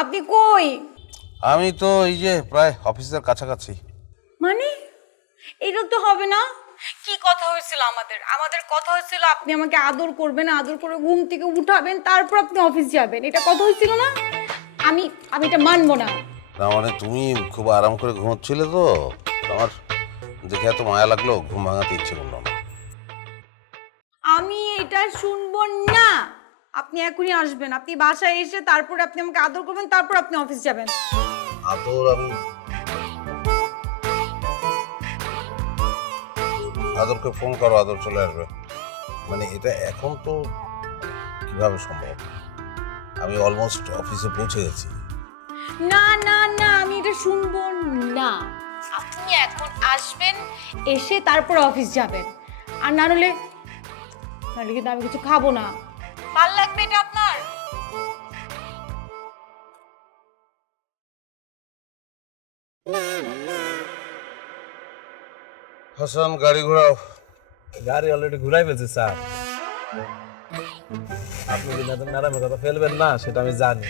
আপনি কই? আমি তো এই যে প্রায় অফিসের কাছাকাছি। মানে এটা তো হবে না। কি কথা হয়েছিল আমাদের? আমাদের কথা হয়েছিল আপনি আমাকে আদর করবেন, আদর করে ঘুম থেকে উঠাবেন, তারপর আপনি অফিস যাবেন। এটা কথা হয়েছিল না? আমি আমি এটা মানবো না। না মানে তুমি খুব আরাম করে ঘুমোচ্ছিলে তো, আমার দেখে এত মায়া লাগলো, ঘুম ভাঙাতে ইচ্ছে করলো না। আমি এটা শুনবো না। আপনি এখনই আসবেন, আপনি বাসায় এসে তারপরে আপনি আমাকে আদর করবেন, তারপর আপনি অফিস যাবেন। আদর আমি আদরকে ফোন করো, আদর চলে আসবে। মানে এটা এখন তো কিভাবে সম্ভব? আমি অলমোস্ট অফিসে পৌঁছে গেছি। না না না, আমি এটা শুনবো না। আপনি এখন আসবেন, এসে তারপর অফিস যাবেন। আর না হলে কিন্তু আমি কিছু খাবো না। ভাল লাগবে এটা আপনার? হাসান, গাড়ি ঘোরাও। গাড়ি অলরেডি ঘুরাই ফেলছে স্যার। আপনি কিন্তু এত ম্যাডামের কথা ফেলবেন না, সেটা আমি জানি।